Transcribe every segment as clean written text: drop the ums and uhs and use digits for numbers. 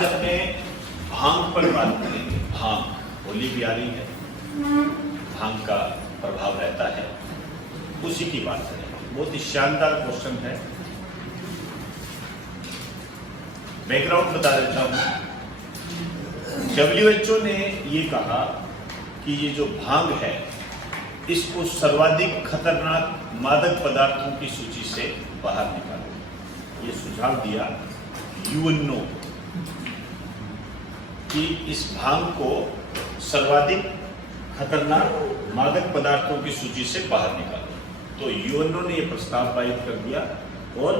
आज अपने भांग पर बात करेंगे। भांग, होली भी आ रही है, भांग का प्रभाव रहता है, उसी की बात करेंगे। बहुत ही शानदार क्वेश्चन है। बैकग्राउंड बता देता हूं। WHO ने ये कहा कि ये जो भांग है इसको सर्वाधिक खतरनाक मादक पदार्थों की सूची से बाहर निकालो। ये सुझाव दिया UNO कि इस भांग को सर्वाधिक खतरनाक मादक पदार्थों की सूची से बाहर निकालो। तो UNO ने यह प्रस्ताव पारित कर दिया और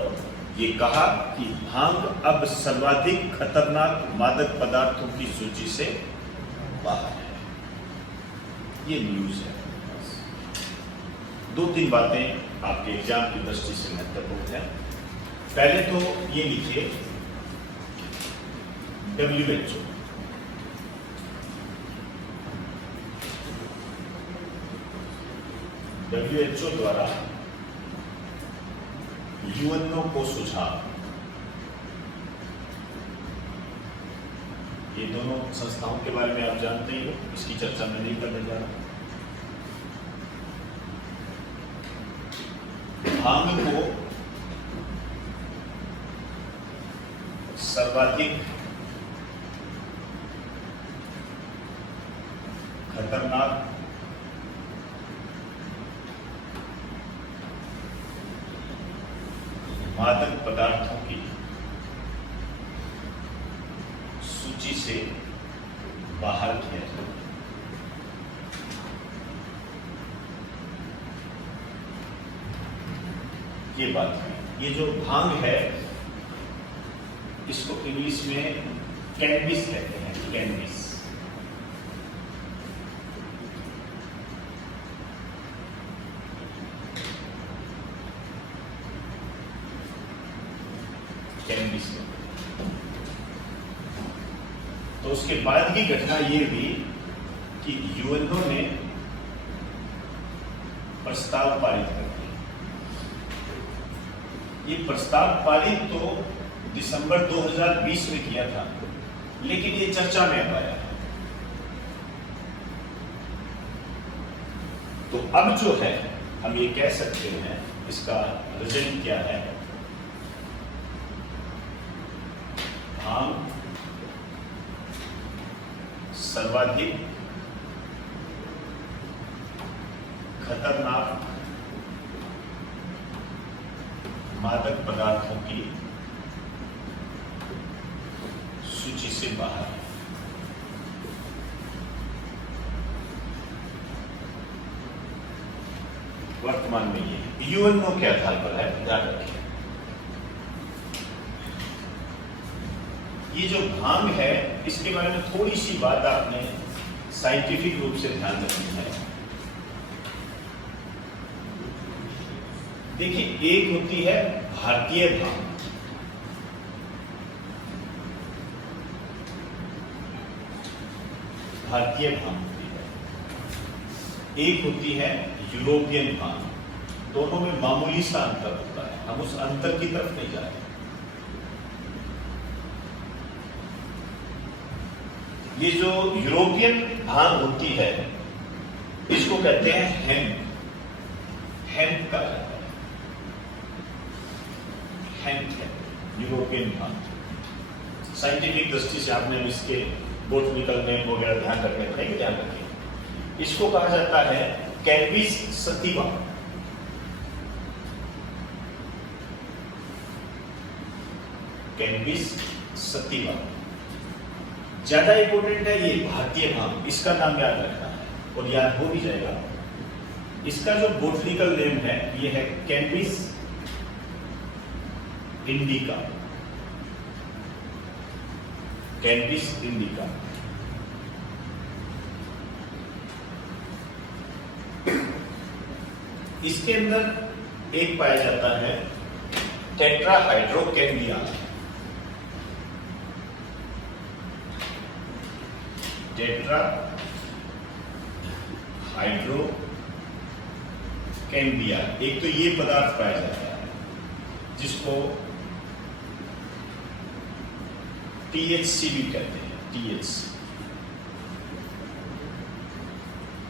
ये कहा कि भांग अब सर्वाधिक खतरनाक मादक पदार्थों की सूची से बाहर है। ये न्यूज है। दो तीन बातें आपके एग्जाम की दृष्टि से महत्वपूर्ण है। पहले तो ये लिखिए WHO द्वारा UNO को सुझाव। ये दोनों संस्थाओं के बारे में आप जानते ही हो, इसकी चर्चा मैं नहीं करने जा रहा। भांग को सर्वाधिक खतरनाक मादक पदार्थों की सूची से बाहर किया जाए। ये बात है। ये जो भांग है इसको इंग्लिश में कैनबिस कहते हैं। Cannabis, cannabis. तो उसके बाद की घटना ये हुई कि UNO ने प्रस्ताव पारित कर दिया। ये प्रस्ताव पारित तो दिसंबर 2020 में किया था, लेकिन ये चर्चा में अब आया है। तो अब जो है हम ये कह सकते हैं, इसका रिजल्ट क्या है। भांग सर्वाधिक खतरनाक मादक पदार्थों की सूची से बाहर है। वर्तमान में ये UNO के आधार पर है, ध्यान रखिए। ये जो भांग है इसके बारे में थोड़ी सी बात आपने साइंटिफिक रूप से ध्यान रखनी है। देखिए, एक होती है भारतीय भांग, भारतीय भांग होती है, एक होती है यूरोपियन भांग। दोनों में मामूली सा अंतर होता है, हम उस अंतर की तरफ नहीं जा रहे। ये जो यूरोपियन भांग होती है इसको कहते हैं हेम्प। हेम्प का हेम्प है यूरोपियन भांग। साइंटिफिक दृष्टि से आपने इसके बोटनिकल नेम वगैरह ध्यान रखने पड़ेंगे, ध्यान रखिए। इसको कहा जाता है कैनबिस सैटिवा। कैनबिस सैटिवा ज्यादा इंपोर्टेंट है। ये भारतीय भांग, इसका नाम याद रखना है और याद हो भी जाएगा। इसका जो बोटनिकल नेम है ये है कैनबिस इंडिका। Cannabis indica. इसके अंदर एक पाया जाता है टेट्राहाइड्रोकैनबिया। टेट्राहाइड्रोकैनबिया, एक तो ये पदार्थ पाया जाता है जिसको THC भी कहते हैं, THC,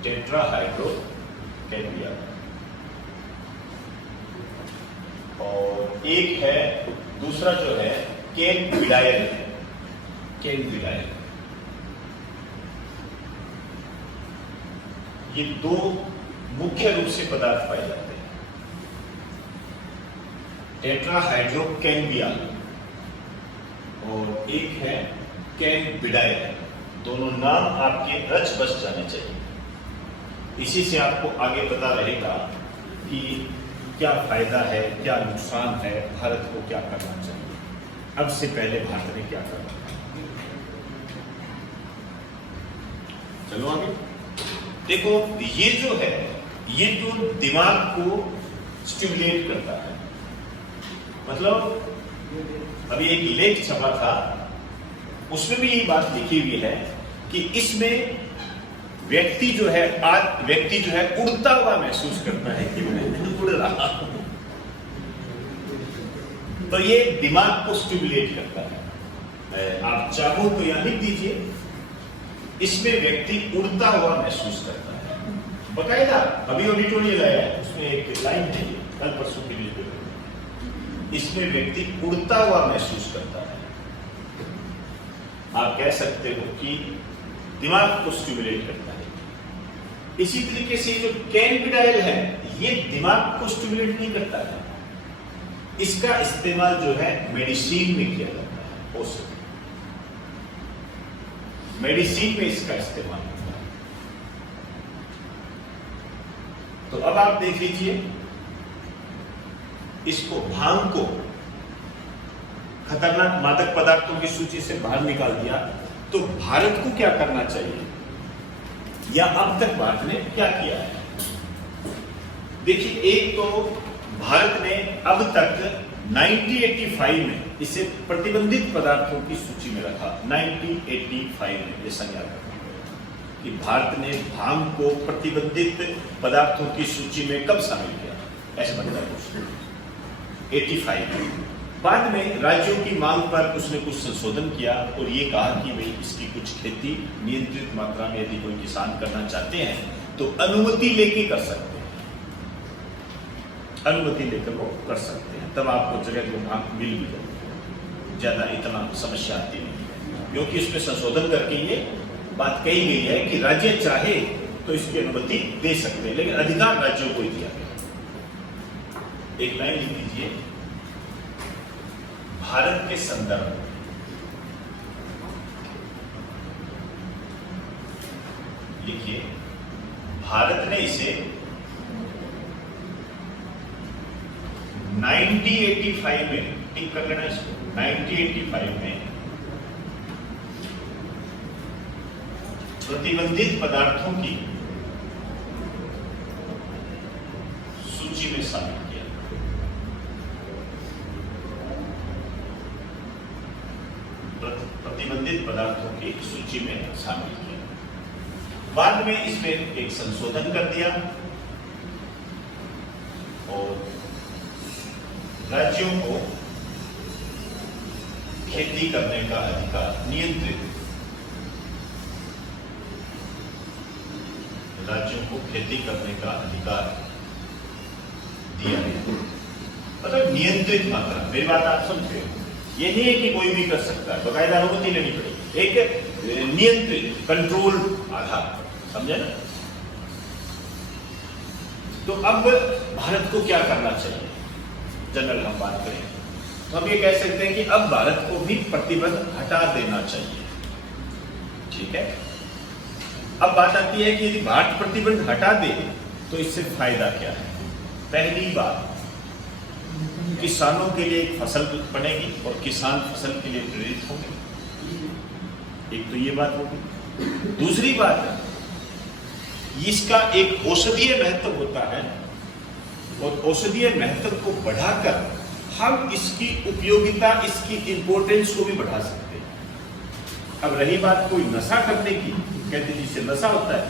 टेट्राहाइड्रो कैनबिया। और एक है दूसरा जो है कैनबिडाइल है, कैनबिडाइल। ये दो मुख्य रूप से पदार्थ पाए जाते हैं, टेट्राहाइड्रो कैनबिया और एक है कैनबिडाइल। दोनों नाम आपके रच बस जाने चाहिए, इसी से आपको आगे पता रहेगा कि क्या फायदा है, क्या नुकसान है, भारत को क्या करना चाहिए। अब से पहले भारत ने क्या करना है, चलो आगे देखो। ये जो है, ये तो दिमाग को स्टिमुलेट करता है। मतलब अभी एक लेख छपा था, उसमें भी यही बात लिखी हुई है कि इसमें व्यक्ति जो है उड़ता हुआ महसूस करता है कि मैं उड़ रहा हूं। तो ये दिमाग को स्टिमुलेट करता है। आप चाहो तो यहां लिख दीजिए, इसमें व्यक्ति उड़ता हुआ महसूस करता है। बकायदा अभी ऑडिटोरियल आया है, उसमें एक लाइन है, कल परसों के लिए, इसमें व्यक्ति उड़ता हुआ महसूस करता है। आप कह सकते हो कि दिमाग को स्टिमुलेट करता है। इसी तरीके से जो कैनबिडाइल है, ये दिमाग को स्टिमुलेट नहीं करता है। इसका इस्तेमाल जो है मेडिसिन में किया जाता है, औषधि मेडिसिन में इसका इस्तेमाल होता है। तो अब आप देख लीजिए, इसको भांग को खतरनाक मादक पदार्थों की सूची से बाहर निकाल दिया, तो भारत को क्या करना चाहिए, या अब तक भारत ने क्या किया है। देखिए, एक तो भारत ने अब तक 1985 में इसे प्रतिबंधित पदार्थों की सूची में रखा। 1985 में ये संज्ञा रखा कि भारत ने भांग को प्रतिबंधित पदार्थों की सूची में कब शामिल किया, ऐसे बनता है 85 में। बाद में राज्यों की मांग पर उसने कुछ संशोधन किया और ये कहा कि भाई इसकी कुछ खेती नियंत्रित मात्रा में यदि कोई किसान करना चाहते हैं तो अनुमति लेके कर सकते हैं, अनुमति लेकर वो कर सकते हैं। तब आपको जगह को भाग मिल भी जाती है, ज्यादा इतना समस्या आती नहीं है, क्योंकि इसमें संशोधन करके ये बात कही गई है कि राज्य चाहे तो इसकी अनुमति दे सकते हैं, लेकिन अधिकार राज्यों को ही दिया गया। एक लाइन लिख दीजिए, भारत के संदर्भ में लिखिए, भारत ने इसे 1985 में, टिक कर लेना इसको, 1985 में प्रतिबंधित पदार्थों की सूची में शामिल किया। प्रतिबंधित पदार्थों की सूची में शामिल किया। बाद में इसमें एक संशोधन कर दिया और राज्यों को खेती करने का अधिकार नियंत्रित, राज्यों को खेती करने का अधिकार दिया गया। मतलब नियंत्रित मात्रा, मेरी बात आप समझते हो, ये नहीं है कि कोई भी कर सकता है, बकायदा अनुमति लेनी पड़ेगी, एक नियंत्रित कंट्रोल आधार, समझे ना। तो अब भारत को क्या करना चाहिए, जनरल हम बात करें तो हम ये कह सकते हैं कि अब भारत को भी प्रतिबंध हटा देना चाहिए। ठीक है, अब बात आती है कि यदि भारत प्रतिबंध हटा दे तो इससे फायदा क्या है। पहली बात, किसानों के लिए एक फसल बनेगी और किसान फसल के लिए प्रेरित होंगे, एक तो ये बात होगी। दूसरी बात, इसका एक औषधीय महत्व होता है और औषधीय महत्व को बढ़ाकर हम इसकी उपयोगिता, इसकी इंपॉर्टेंस को भी बढ़ा सकते हैं। अब रही बात कोई नशा करने की, कहते हैं जिससे नशा होता है,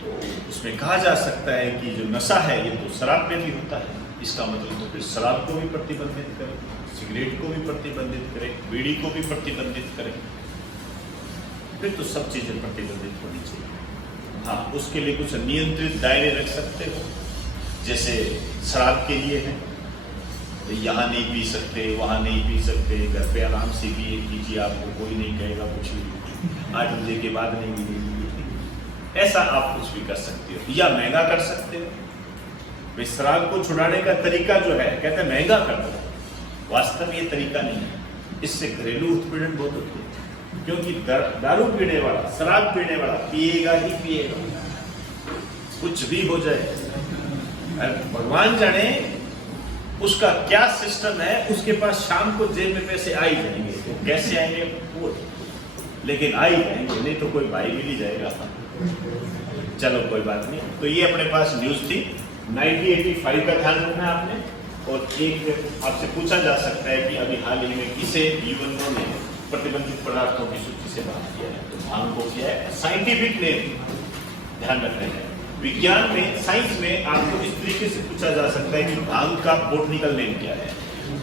तो उसमें कहा जा सकता है कि जो नशा है ये तो शराब में भी होता है, इसका मतलब तो फिर शराब को भी प्रतिबंधित करें। सिगरेट को भी प्रतिबंधित करें, बीड़ी को भी प्रतिबंधित करें, फिर तो सब चीजें प्रतिबंधित होनी चाहिए। हाँ, उसके लिए कुछ नियंत्रित दायरे रख सकते हो, जैसे शराब के लिए है तो यहाँ नहीं पी सकते, वहाँ नहीं पी सकते, घर पे आराम से पिए कीजिए, आपको कोई नहीं कहेगा कुछ भी, 8 बजे के बाद नहीं मिलेगी, ऐसा आप कुछ भी कर सकते हो। या महंगा कर सकते हो, भाई शराब को छुड़ाने का तरीका जो है, कहते हैं महंगा कर दो, वास्तव में ये तरीका नहीं है, इससे घरेलू उत्पीड़न बहुत होती है, क्योंकि दारू पीने वाला, शराब पीने वाला पिएगा ही पिएगा, कुछ भी हो जाए। भगवान जाने उसका क्या सिस्टम है, उसके पास शाम को जेब में पैसे आ ही जाएंगे, तो कैसे आएंगे वो, लेकिन आ ही जाएंगे, नहीं तो कोई भाई मिल ही जाएगा। चलो कोई बात नहीं। तो ये अपने पास न्यूज थी 1985 का ध्यान रखना है आपने। और एक आपसे पूछा जा सकता है कि अभी हाल ही में किसे यूएनओ ने प्रतिबंधित पदार्थों की सूची से बाहर किया है, तो भांग को किया है। साइंटिफिक नेम ध्यान रखना है, विज्ञान में, साइंस में आपको इस तरीके से पूछा जा सकता है कि भांग का बोटनिकल नेम क्या है,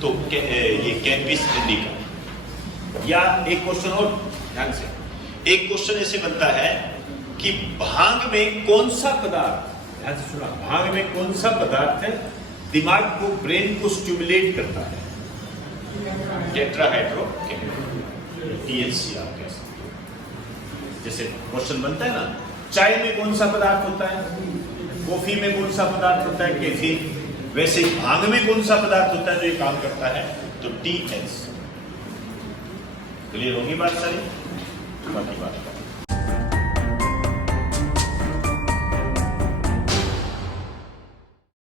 तो ये कैनबिस इंडिका। या एक क्वेश्चन और ध्यान से, एक क्वेश्चन ऐसे बनता है कि भांग में कौन सा पदार्थ, ध्यान से सुना, भांग में कौन सा पदार्थ है दिमाग को, ब्रेन को स्टिमुलेट करता है? टेट्राहाइड्रो THC आप कह सकते हो। जैसे क्वेश्चन बनता है ना, चाय में कौन सा पदार्थ होता है, कॉफी में कौन सा पदार्थ होता है, कैफीन, वैसे भांग में कौन सा पदार्थ होता है जो ये काम करता है, तो THC। क्लियर होगी बात सारी, बाकी बात